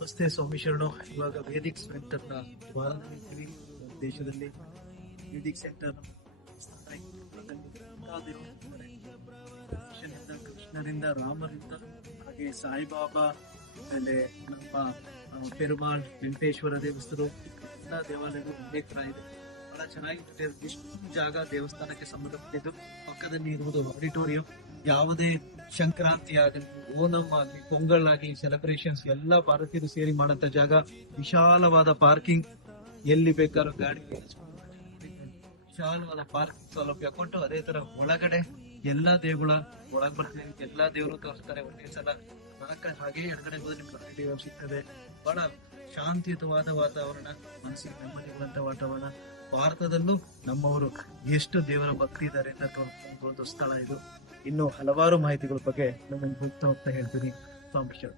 ನಮಸ್ತೆ ಸೋಮೇಶ್ವರನು. ಇವಾಗ Vedic centre ನ ದ್ವಾರದಲ್ಲಿ ದೇಶದಲ್ಲಿ ವೇದಿಕ್ ಸೆಂಟರ್ ಕೃಷ್ಣರಿಂದ ರಾಮರಿಂದ ಹಾಗೆ ಸಾಯಿಬಾಬಾ ಆಮೇಲೆ ನಮ್ಮ ಪೆರುಮಾಳ್ ವೆಂಕಟೇಶ್ವರ ದೇವಸ್ಥರು ಎಲ್ಲ ದೇವಾಲಯಗಳು ಒಂದೇ ತರ ಇದೆ. ಬಹಳ ಚೆನ್ನಾಗಿ ಇಷ್ಟು ಜಾಗ ದೇವಸ್ಥಾನಕ್ಕೆ ಸಂಬಂಧಪಟ್ಟಿದ್ದು. ಪಕ್ಕದಲ್ಲಿ ಇರುವುದು ಆಡಿಟೋರಿಯಂ. ಯಾವುದೇ ಸಂಕ್ರಾಂತಿ ಆಗಲಿ, ಓಣಂ ಆಗಲಿ, ಪೊಂಗಲ್ ಆಗಲಿ, ಸೆಲೆಬ್ರೇಷನ್ಸ್ ಎಲ್ಲ ಭಾರತೀಯರು ಸೇರಿ ಮಾಡಂತ ಜಾಗ. ವಿಶಾಲವಾದ ಪಾರ್ಕಿಂಗ್, ಎಲ್ಲಿ ಬೇಕಾದ್ರೂ ಗಾಡಿ ವಿಶಾಲವಾದ ಪಾರ್ಕಿಂಗ್ ಸೌಲಭ್ಯ ಕೊಟ್ಟು, ಅದೇ ತರ ಒಳಗಡೆ ಎಲ್ಲಾ ದೇಗುಲ ಒಳಗ್ ಬರ್ತೀವಿ, ಎಲ್ಲಾ ದೇವರು ತೋರಿಸ್ತಾರೆ ಒಂದೇ ಸಲ. ಹಾಗೆ ಎಡಗಡೆ ಹೋದ್ರೆ ನಿಮ್ಗೆ ಸಿಗ್ತದೆ. ಬಹಳ ಶಾಂತಿಯುತವಾದ ವಾತಾವರಣ, ಮನಸ್ಸಿಗೆ ನೆಮ್ಮದಿ ಕೊಡುವಂತ ವಾತಾವರಣ. ಭಾರತದಲ್ಲೂ ನಮ್ಮವರು ಎಷ್ಟು ದೇವರ ಭಕ್ತಿ ಇದ್ದಾರೆ ಅಂತ ತೋರಿಸುವಂತ ಒಂದು ಸ್ಥಳ ಇದು. ಇನ್ನು ಹಲವಾರು ಮಾಹಿತಿಗಳ ಬಗ್ಗೆ ನಮಗೆ ಹೋಗ್ತಾ ಹೇಳ್ತೀನಿ. ಸೋಮೇಶ್ವರ್.